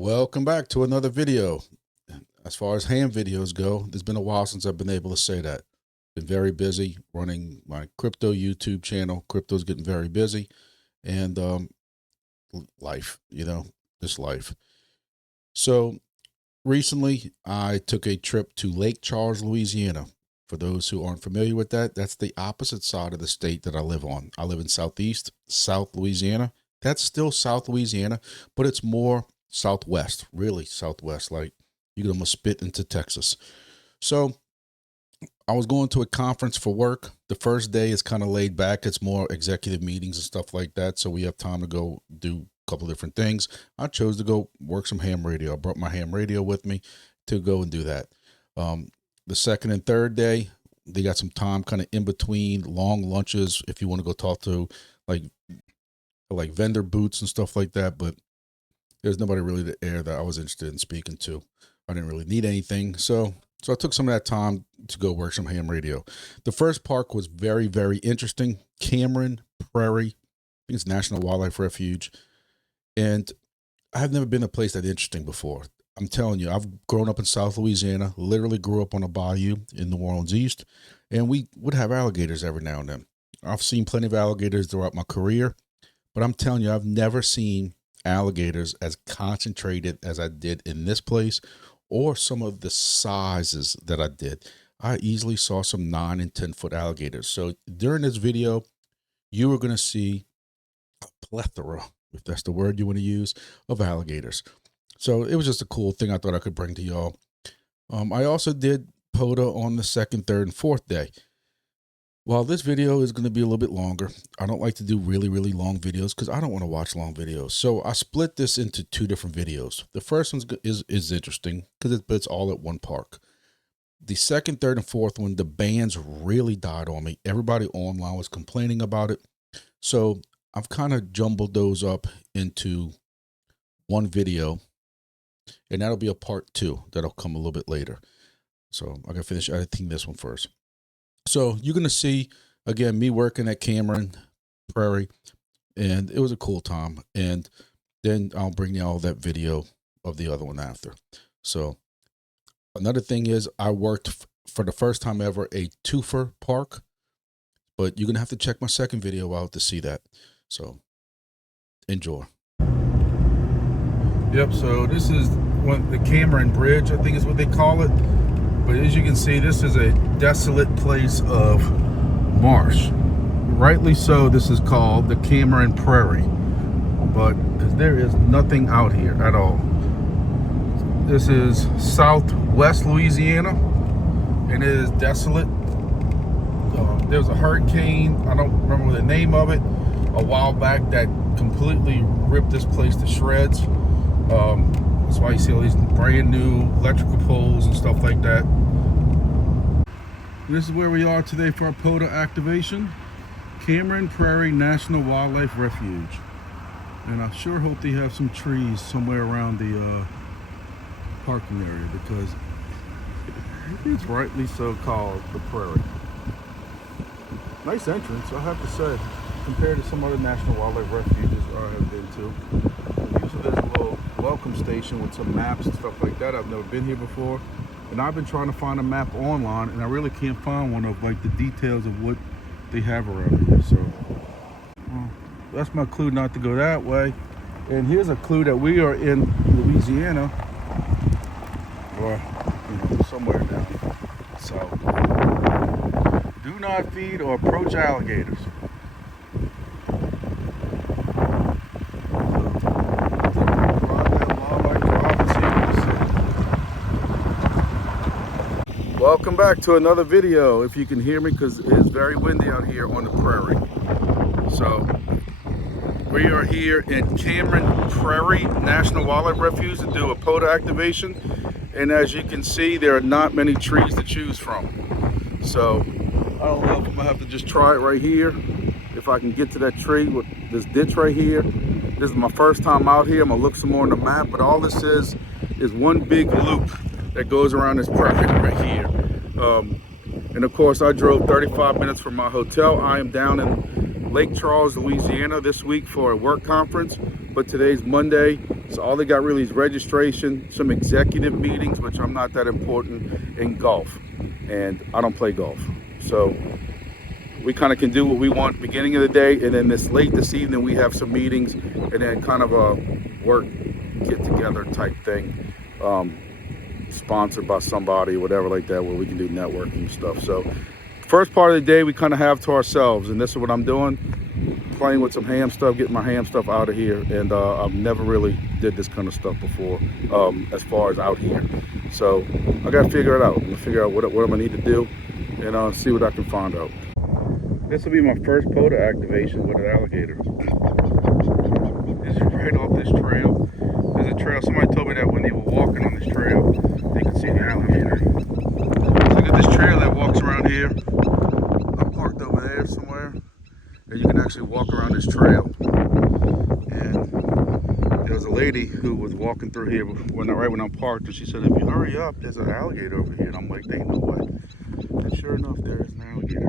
Welcome back to another video. As far as ham videos go, there's been a while since I've been able to say that. Been very busy running my crypto YouTube channel. Crypto's getting very busy, and life, just life. So recently I took a trip to Lake Charles, Louisiana. For those who aren't familiar with that, that's the opposite side of the state that I live on. I live in South Louisiana. That's still South Louisiana, but it's more Southwest, really Southwest, like you can almost spit into Texas. So I was going to a conference for work. The first day is kind of laid back. It's more executive meetings and stuff like that. So we have time to go do a couple different things. I chose to go work some ham radio. I brought my ham radio with me to go and do that. The second and third day, they got some time kind of in between long lunches if you want to go talk to like vendor booths and stuff like that. But there's nobody really to air that I was interested in speaking to. I didn't really need anything. So I took some of that time to go work some ham radio. The first park was very, very interesting. Cameron, Prairie. I think it's National Wildlife Refuge. And I've never been a place that interesting before. I'm telling you, I've grown up in South Louisiana, literally grew up on a bayou in New Orleans East, and we would have alligators every now and then. I've seen plenty of alligators throughout my career, but I'm telling you, I've never seen alligators as concentrated as I did in this place, or some of the sizes that I did. I easily saw some 9 and 10 foot alligators. So during this video, you are going to see a plethora, if that's the word you want to use, of alligators. So it was just a cool thing I thought I could bring to y'all. I also did POTA on the second, third, and fourth day. While this video is going to be a little bit longer, I don't like to do really, really long videos because I don't want to watch long videos. So I split this into 2 different videos. The first one is interesting because it's all at one park. The second, third, and fourth one, the bands really died on me. Everybody online was complaining about it. So I've kind of jumbled those up into one video. And that'll be a part 2 that'll come a little bit later. So I gotta finish editing this one first. So you're gonna see again me working at Cameron, Prairie, and it was a cool time. And then I'll bring you all that video of the other one after. So another thing is I worked for the first time ever a twofer park, but you're gonna have to check my second video out to see that. So enjoy. Yep, so this is the Cameron Bridge, I think is what they call it. But as you can see, this is a desolate place of marsh. Rightly so, this is called the Cameron Prairie. But there is nothing out here at all. This is Southwest Louisiana, and it is desolate. There was a hurricane, I don't remember the name of it, a while back that completely ripped this place to shreds. That's why you see all these brand new electrical poles and stuff like that. This is where we are today for our POTA activation. Cameron Prairie National Wildlife Refuge. And I sure hope they have some trees somewhere around the parking area, because it's rightly so called the Prairie. Nice entrance, I have to say, compared to some other national wildlife refuges I have been to. Usually there's a little welcome station with some maps and stuff like that. I've never been here before, and I've been trying to find a map online, and I really can't find one of like the details of what they have around here. So that's my clue not to go that way. And here's a clue that we are in Louisiana, or somewhere down south. Do not feed or approach alligators. Welcome back to another video. If you can hear me, because it is very windy out here on the prairie. So we are here in Cameron Prairie National Wildlife Refuge to do a POTA activation. And as you can see, there are not many trees to choose from. So I don't know if I'm gonna have to just try it right here. If I can get to that tree with this ditch right here. This is my first time out here. I'm gonna look some more on the map, but all this is one big loop that goes around this prairie right here. And of course, I drove 35 minutes from my hotel. I am down in Lake Charles, Louisiana this week for a work conference, but today's Monday So all they got really is registration, some executive meetings, which I'm not that important, in golf. And I don't play golf. So we kind of can do what we want beginning of the day, and then late this evening we have some meetings, and then kind of a work get together type thing, sponsored by somebody or whatever like that, where we can do networking stuff. So first part of the day we kind of have to ourselves, and this is what I'm doing, playing with some ham stuff, getting my ham stuff out of here. And I've never really did this kind of stuff before, as far as out here. So I gotta figure it out. I'm gonna figure out what I'm gonna need to do, and see what I can find out. This will be my first POTA activation with the alligators. This is right off this trail. There's a trail. Somebody told me that when they were walking on this trail, they could see the alligator. Look at this trail that walks around here. I'm parked over there somewhere, and you can actually walk around this trail. And there was a lady who was walking through here right when I'm parked, and she said, "If you hurry up, there's an alligator over here." And I'm like, "Ain't no way." And sure enough, there is an alligator.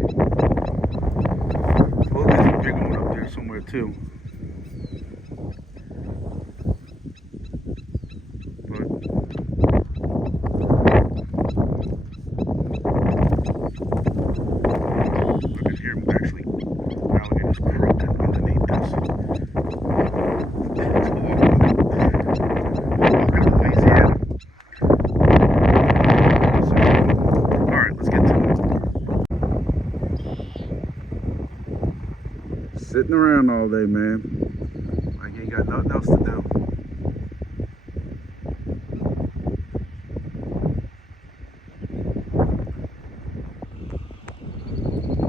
Well, there's a big one up there somewhere too. But I can hear actually alligators croaking underneath this. It's walking to Louisiana. So, all right, let's get to it. Sitting around all day, man. Like you ain't got nothing else to do.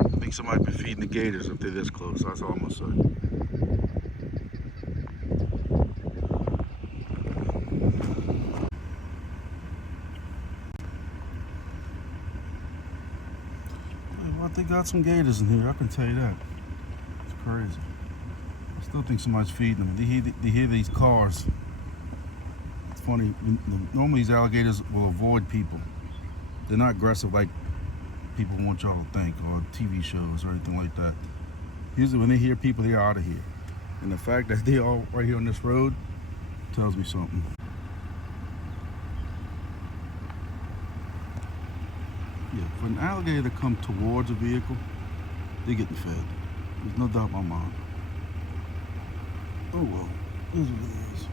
I think somebody been feeding the gators if they're this close. That's all I'm gonna say. Well, they got some gators in here, I can tell you that. It's crazy. I still think somebody's feeding them. They hear these cars. It's funny, normally these alligators will avoid people. They're not aggressive like people want y'all to think, or TV shows or anything like that. Usually when they hear people, they're out of here. And the fact that they all right here on this road tells me something. Yeah, for an alligator to come towards a vehicle, they're getting fed. There's no doubt in my mind. Oh well, here's what it is.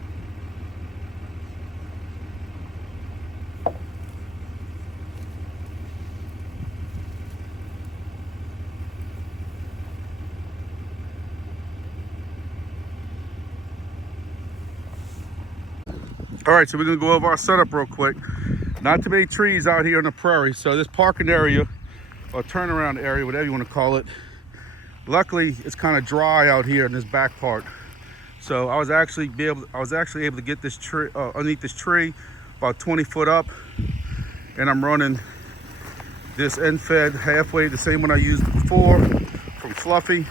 All right, so we're gonna go over our setup real quick. Not too many trees out here in the prairie, so this parking area or turnaround area, whatever you want to call it, luckily it's kind of dry out here in this back part. So I was actually able to get this tree underneath this tree about 20 foot up, and I'm running this end fed halfway, the same one I used before from Fluffy,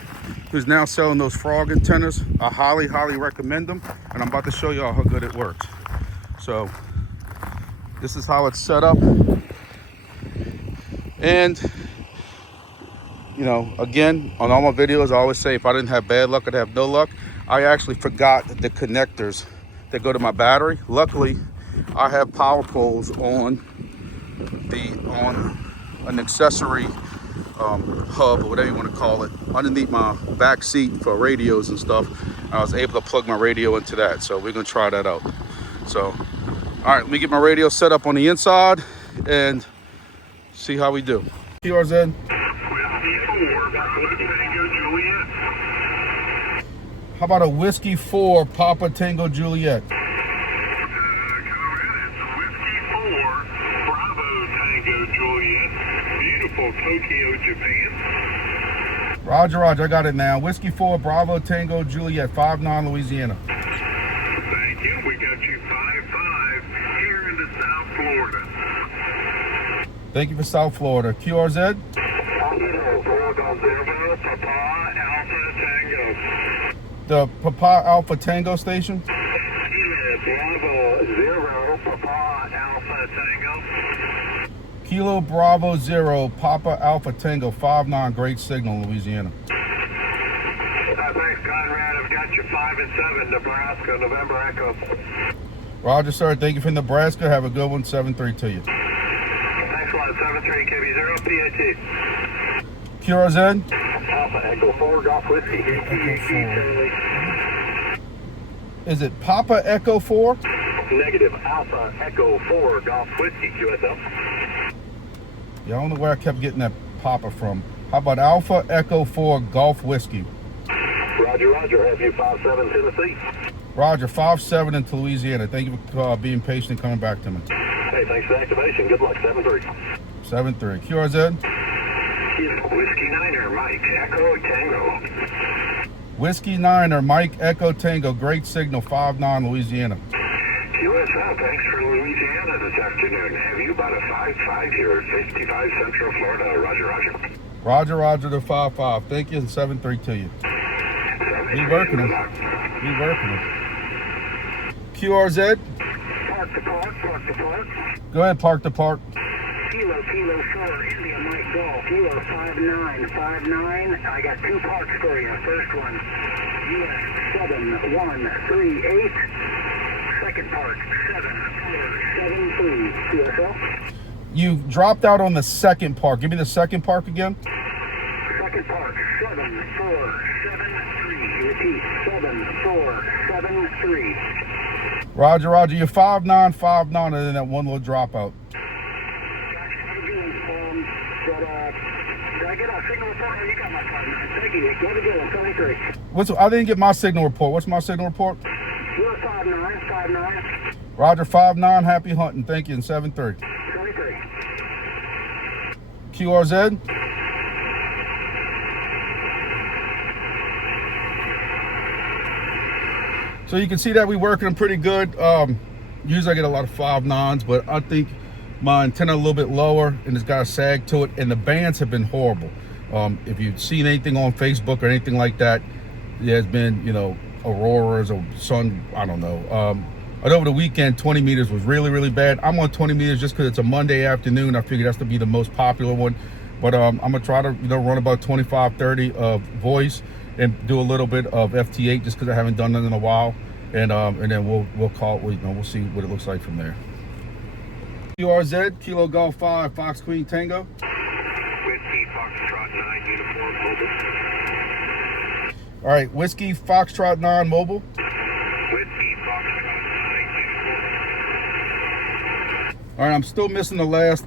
who's now selling those frog antennas. I highly recommend them, and I'm about to show y'all how good it works. So this is how it's set up. And you know, again, on all my videos I always say if I didn't have bad luck, I'd have no luck. I actually forgot the connectors that go to my battery. Luckily I have power poles on an accessory hub, or whatever you want to call it, underneath my back seat for radios and stuff. I was able to plug my radio into that, so we're gonna try that out. So all right, let me get my radio set up on the inside and see how we do. PRZ. How about a Whiskey 4 Papa Tango Juliet? Whiskey 4 Bravo Tango Juliet, beautiful Tokyo, Japan. Roger, I got it now. Whiskey 4 Bravo Tango Juliet, 5-9 Louisiana. Thank you. We got you 5-5 here into South Florida. Thank you for South Florida. QRZ? The Papa Alpha Tango station? Bravo 0 Papa Alpha Tango. Kilo Bravo 0 Papa Alpha Tango, 5-9, great signal, Louisiana. Thanks, Conrad. I've got you 5 and 7, Nebraska, November Echo. Roger, sir. Thank you for Nebraska. Have a good one. 7-3 to you. Thanks a lot. 7-3, KB0, PAT. QRZ? Alpha Echo 4, Golf Whiskey. Is it Papa Echo 4? Negative. Alpha Echo 4, Golf Whiskey, QSL. Yeah, I don't know where I kept getting that Papa from. How about Alpha Echo 4 Golf Whiskey? Roger, Roger. Have you 5-7, Tennessee. Roger, 5-7 into Louisiana. Thank you for being patient and coming back to me. Hey, thanks for the activation. Good luck. 7-3. 7-3. QRZ? Whiskey Niner, Mike, Echo Tango. Whiskey 9 Mike Echo Tango. Great signal. 5-9 Louisiana. USL, thanks for Louisiana this afternoon. Have you about a 5-5 here at 55 Central Florida? Roger, Roger. Roger, Roger to 5-5. Thank you, and 7-3 to you. We working them. We working them. QRZ? Park to park, park to park. Go ahead, park to park. Kilo 4, India Mike Golf. You are 5-9. I got 2 parks for you. First one, US-0304. Second park, 7473. QSL. You dropped out on the second park. Give me the second park again. Second park, 7473. Repeat, 7473. Roger, Roger. You're 5-9, and then that one little dropout. Did I get a signal report? Oh, you got my 5-9. Thank you. Go to go. 73. I didn't get my signal report. What's my signal report? You're 5-9. Roger, 5-9. Happy hunting. Thank you, and 7-3. 73. QRZ? So you can see that we working them pretty good. Usually I get a lot of 5-9s, but I think my antenna a little bit lower and it's got a sag to it, and the bands have been horrible. If you've seen anything on Facebook or anything like that, there's been, auroras or sun, I don't know. But over the weekend, 20 meters was really, really bad. I'm on 20 meters just because it's a Monday afternoon. I figured that's to be the most popular one. But I'm gonna try to run about 25-30 of voice and do a little bit of FT8 just because I haven't done that in a while, and then we'll call it. We'll see what it looks like from there. QRZ, Kilo Golf 5, Fox Queen Tango. Whiskey Foxtrot 9 uniform mobile. All right, Whiskey Foxtrot 9 mobile. Whiskey Foxtrot 9 uniform. All right, I'm still missing the last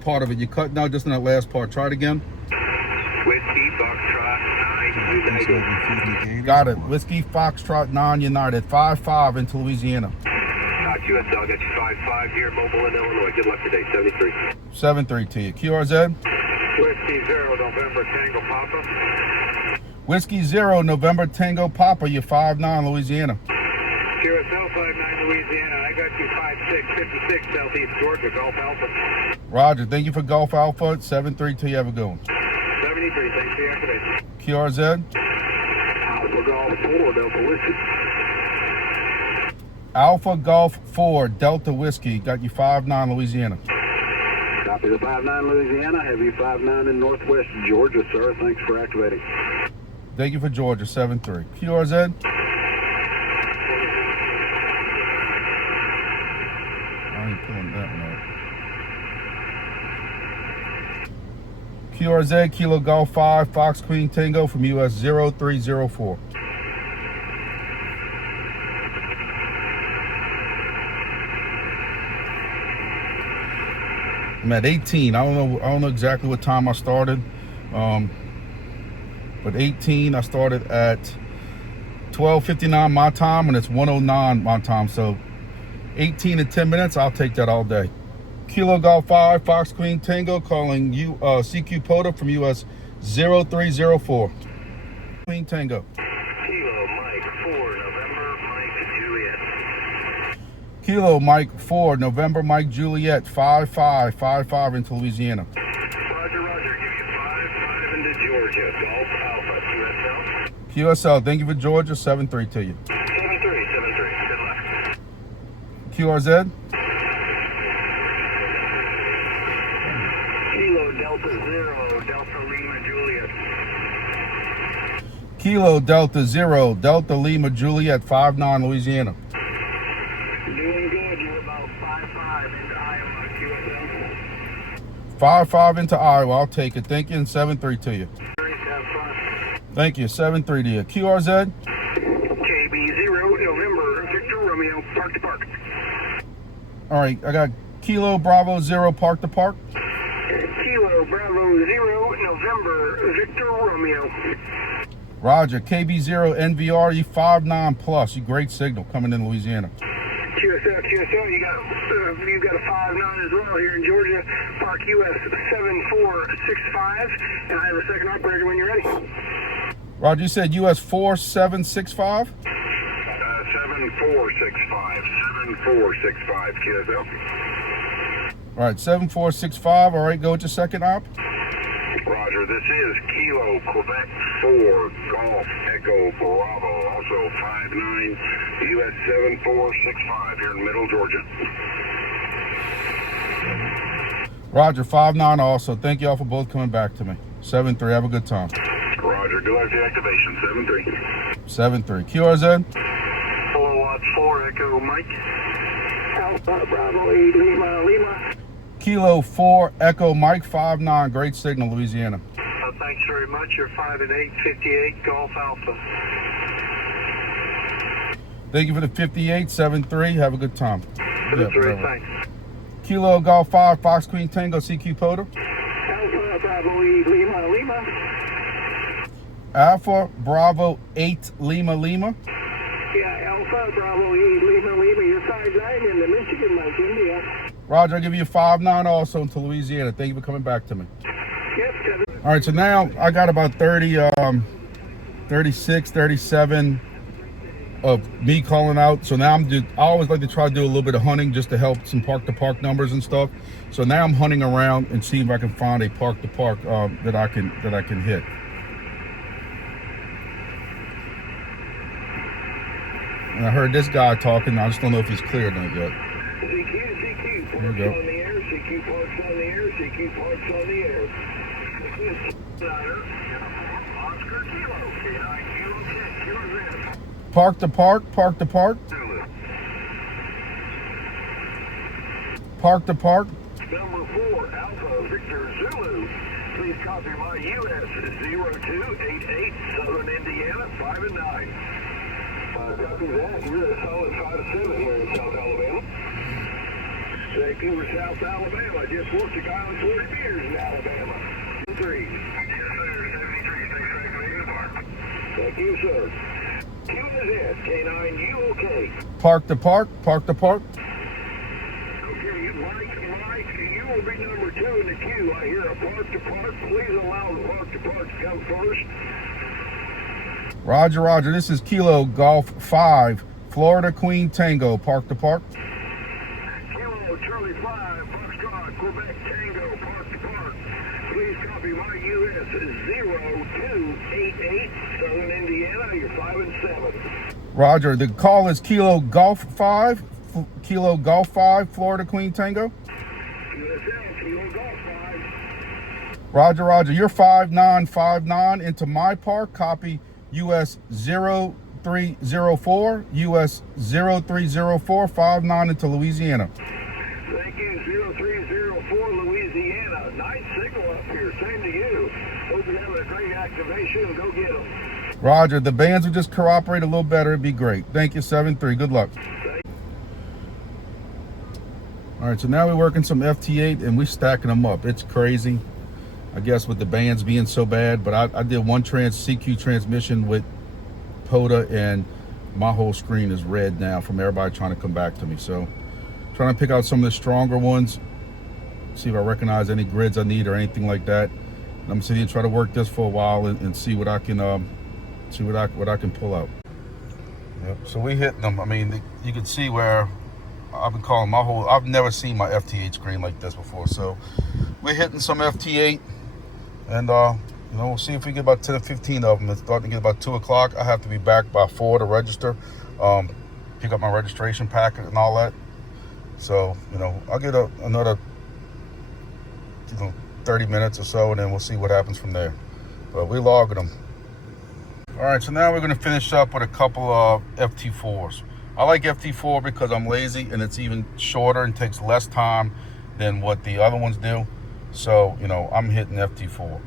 part of it. You're cutting out just in that last part. Try it again. Whiskey Foxtrot 9 United. Got it. Whiskey Foxtrot 9 United. 5-5 into Louisiana. QSL, I'll get you 5-5 here, mobile in Illinois. Good luck today, 73. 7-3 to you. QRZ? Whiskey 0, November Tango Papa. Whiskey 0, November Tango Papa. You're 5-9 Louisiana. QSL 5-9 Louisiana. I got you 5-6, 56 Southeast Georgia, Golf Alpha. Roger. Thank you for Golf Alpha. 7-3 to you. Have a good one. 73, thanks for the activation. QRZ? Alpha Golf 4, Delta Whiskey. Alpha Golf 4, Delta Whiskey. Got you 5-9 Louisiana. Copy the 5-9 Louisiana. Have you 5-9 in Northwest Georgia, sir. Thanks for activating. Thank you for Georgia. 7-3. QRZ? I ain't pulling that one out. QRZ, Kilo Golf 5, Fox Queen Tango from US-0304. I'm at 18. I don't know exactly what time I started. But 18, I started at 12:59 my time, and it's 1:09 my time. So 18 in 10 minutes, I'll take that all day. Kilo Golf 5, Fox Queen Tango, calling you CQ POTA from US-0304. Queen Tango. Kilo Mike 4, November Mike Juliet. Kilo Mike 4, November Mike Juliet, 5-5 into Louisiana. Roger, Roger. Give you 5-5 into Georgia. Golf Alpha, QSL. QSL, thank you for Georgia, 7-3 to you. 73. Good luck. QRZ? Kilo Kilo Delta 0, Delta Lima Juliet 59, Louisiana. Doing good. You're about 5-5 into Iowa, QSL. 5-5 into Iowa. I'll take it. Thank you. And 7-3 to you. Have fun. Thank you. 7-3 to you. QRZ. KB0, November, Victor Romeo, park to park. All right. I got Kilo Bravo 0, park to park. Kilo Bravo 0, November, Victor Romeo. Roger. KB0 NVR E59 plus. You great signal coming in Louisiana. QSL, you got a 5-9 as well here in Georgia. Park US-0465, and I have a second operator when you're ready. Roger. You said US-4765? 7465, 7465, QSL. All right. 7465. All right. Go with your second op. Roger, this is Kilo Quebec 4 Golf Echo Bravo, also 5-9 US-7465 here in Middle Georgia. Roger. 5-9 also. Thank you all for both coming back to me. 7-3. Have a good time. Roger, do our deactivation, 7-3. 7-3. QRZ. Kilowatt 4 Echo Mike. Alpha Bravo 8 Lima Lima. Kilo 4 Echo Mike 59. Great signal, Louisiana. Thanks very much. You're 5 and 8, 58 Golf Alpha. Thank you for the 58. 7-3. Have a good time. 7-3, thanks. Kilo Golf 5 Fox Queen Tango CQ POTA. Alpha Bravo 8 Lima Lima. Alpha Bravo 8 Lima Lima. Yeah, Alpha Bravo 8 Lima Lima. You're 5-9 in the Michigan, Mike, India. Roger, I'll give you a 5-9 also into Louisiana. Thank you for coming back to me. Yep, 7. All right, so now I got about 36, 37 of me calling out. So now I always like to try to do a little bit of hunting just to help some park-to-park numbers and stuff. So now I'm hunting around and seeing if I can find a park-to-park that I can hit. And I heard this guy talking. I just don't know if he's clear or not yet. CQ, There we parks go. on the air, CQ parks on the air, CQ parks on the air. Oscar Kilo, K9 Kilo 6, Park to park, park to park, Zulu. park to park. Number 4, Alpha Victor Zulu. Please copy my US-0288, Southern Indiana, 5 and 9. Copy that. You're a solid 5-7 here in South Alabama. Vancouver, South Alabama. Just worked a guy on 40 meters in Alabama. 3. Yes, sir. 73. Thanks for activating the park. Thank you, sir. Q is it. K9, you okay? Park to park, park to park. Okay, Mike, you will be number 2 in the queue. I hear a park to park. Please allow the park to park to come first. Roger, Roger. This is Kilo Golf 5, Florida Queen Tango, park to park. Kilo Charlie 5, Foxtrot, Quebec Tango, park to park. Please copy my US-0288, Southern Indiana. You're 5 and 7. Roger. The call is Kilo Golf 5, Kilo Golf 5, Florida Queen Tango. USL, Kilo Golf 5. Roger, Roger. You're 5959 into my park. Copy US-0304, US-0304, 59 into Louisiana. Thank you, 0304 Louisiana. Nice signal up here. Same to you. Hope you're having a great activation. Go get them. Roger. The bands would just cooperate a little better. It'd be great. Thank you, 7-3. Good luck. All right, so now we're working some FT8 and we're stacking them up. It's crazy, I guess, with the bands being so bad. But I did one CQ transmission with POTA and my whole screen is red now from everybody trying to come back to me. So trying to pick out some of the stronger ones, see if I recognize any grids I need or anything like that. And I'm sitting here try to work this for a while and see what I can what I can pull out. Yep. So we hitting them. I mean, you can see where I've been calling my whole. I've never seen my FT8 screen like this before. So we're hitting some FT8, and we'll see if we get about 10 or 15 of them. It's starting to get about 2 o'clock. I have to be back by 4 to register, pick up my registration packet and all that. So I'll get another 30 minutes or so, and then we'll see what happens from there. But we're logging them. All right, so now we're going to finish up with a couple of FT4s. I like FT4 because I'm lazy and it's even shorter and takes less time than what the other ones do. So, you know, I'm hitting FT4.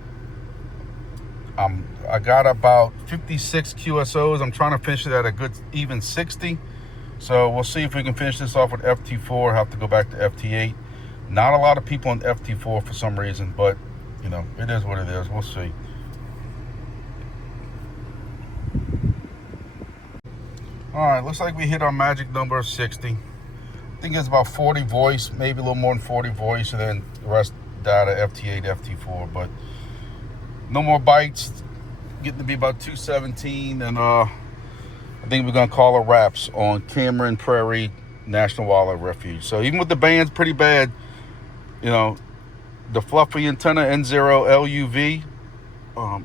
I got about 56 QSOs. I'm trying to finish it at a good even 60. So we'll see if we can finish this off with FT4. Have to go back to FT8. Not a lot of people on FT4 for some reason, but, you know, it is what it is. We'll see. All right, looks like we hit our magic number of 60. I think it's about 40 voice, maybe a little more than 40 voice, and then the rest data, FT8, FT4. But no more bites. Getting to be about 217, and I think we're gonna call it wraps on Cameron Prairie National Wildlife Refuge. So even with the band's pretty bad, you know, the fluffy antenna N0LUV,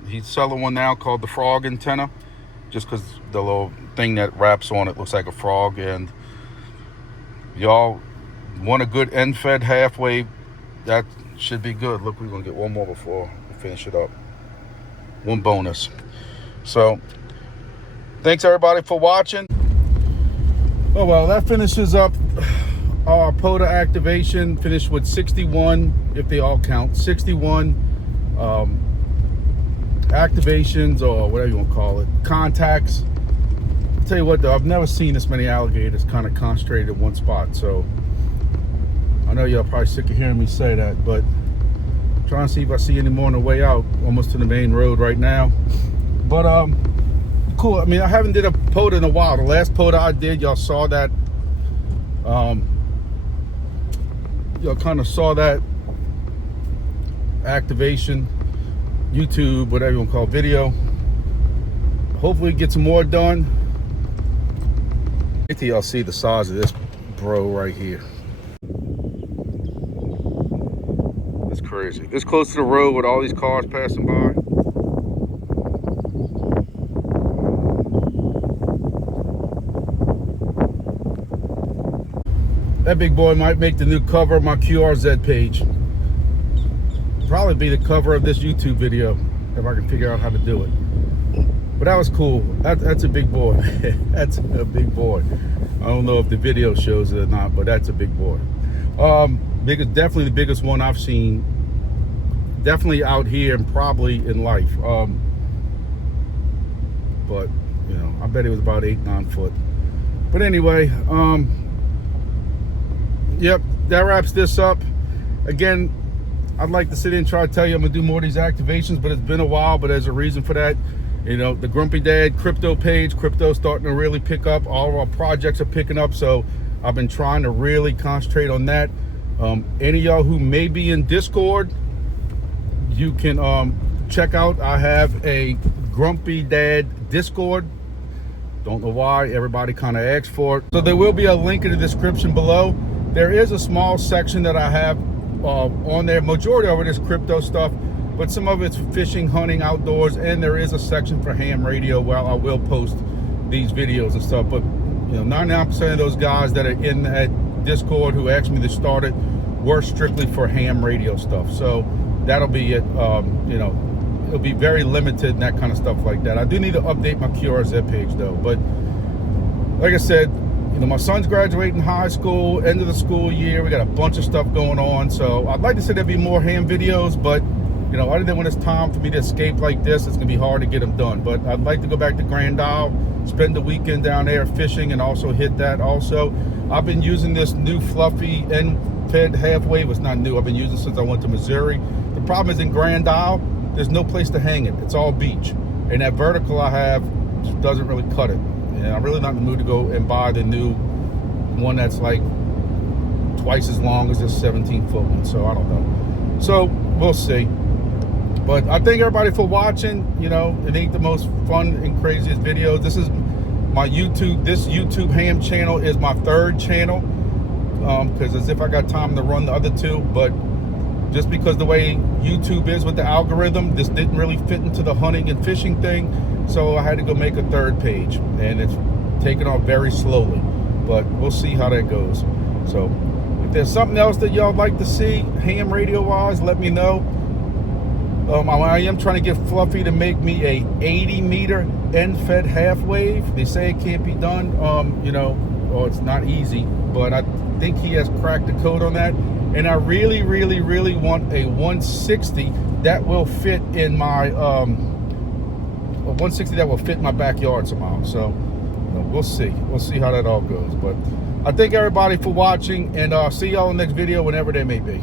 he's selling one now called the frog antenna, just because the little thing that wraps on it looks like a frog. And y'all want a good end fed half wave, that should be good. Look, we're gonna get one more before we finish it up. One bonus. So thanks everybody for watching. Oh well, that finishes up our POTA activation. Finished with 61, if they all count, 61 activations, or whatever you want to call it, contacts. I'll tell you what though, I've never seen this many alligators kind of concentrated in one spot. So I know y'all probably sick of hearing me say that, but trying to see if I see any more on the way out. Almost to the main road right now. But cool. I mean, I haven't did a POTA in a while. The last POTA I did, y'all saw that. Y'all kind of saw that activation, YouTube, whatever you want to call it, video. Hopefully get some more done. Wait till y'all see the size of this bro right here. It's crazy. This close to the road with all these cars passing by. That big boy might make the new cover of my QRZ page. Probably be the cover of this YouTube video if I can figure out how to do it. But that was cool. That's a big boy. That's a big boy. I don't know if the video shows it or not, but that's a big boy. Definitely the biggest one I've seen. Definitely out here and probably in life. But you know, I bet it was about 8-9 foot. But anyway, yep, that wraps this up. Again, I'd like to sit in and try to tell you I'm gonna do more of these activations, but it's been a while. But there's a reason for that. You know, the Grumpy Dad crypto page, crypto's starting to really pick up. All of our projects are picking up, so I've been trying to really concentrate on that. Any of y'all who may be in Discord, you can check out. I have a Grumpy Dad Discord. Don't know why, everybody kind of asked for it. So there will be a link in the description below. There is a small section that I have on there. Majority of it is crypto stuff, but some of it's fishing, hunting, outdoors, and there is a section for ham radio where I will post these videos and stuff. But you know, 99% of those guys that are in that Discord who asked me to start it were strictly for ham radio stuff. So that'll be it. You know, it'll be very limited and that kind of stuff like that. I do need to update my QRZ page though. But like I said, you know, my son's graduating high school, end of the school year. We got a bunch of stuff going on. So I'd like to say there'd be more ham videos, but you know, other than when it's time for me to escape like this, it's gonna be hard to get them done. But I'd like to go back to Grand Isle, spend the weekend down there fishing, and also hit that also. I've been using this new fluffy end-fed half wave. It's not new, I've been using it since I went to Missouri. The problem is in Grand Isle, there's no place to hang it. It's all beach. And that vertical I have just doesn't really cut it. And I'm really not in the mood to go and buy the new one that's like twice as long as this 17-foot one. So I don't know. So we'll see. But I thank everybody for watching. You know, it ain't the most fun and craziest videos. This is my YouTube. This YouTube ham channel is my third channel. Because as if I got time to run the other two. But just because the way YouTube is with the algorithm, this didn't really fit into the hunting and fishing thing. So I had to go make a third page. And it's taken off very slowly. But we'll see how that goes. So if there's something else that y'all like to see, ham radio wise, let me know. I am trying to get Fluffy to make me a 80-meter end-fed half wave. They say it can't be done, you know, or it's not easy, but I think he has cracked the code on that. And I really, really, really want a 160 that will fit in my, a 160 that will fit my backyard somehow. So, you know, we'll see. We'll see how that all goes. But I thank everybody for watching, and see y'all in the next video, whenever they may be.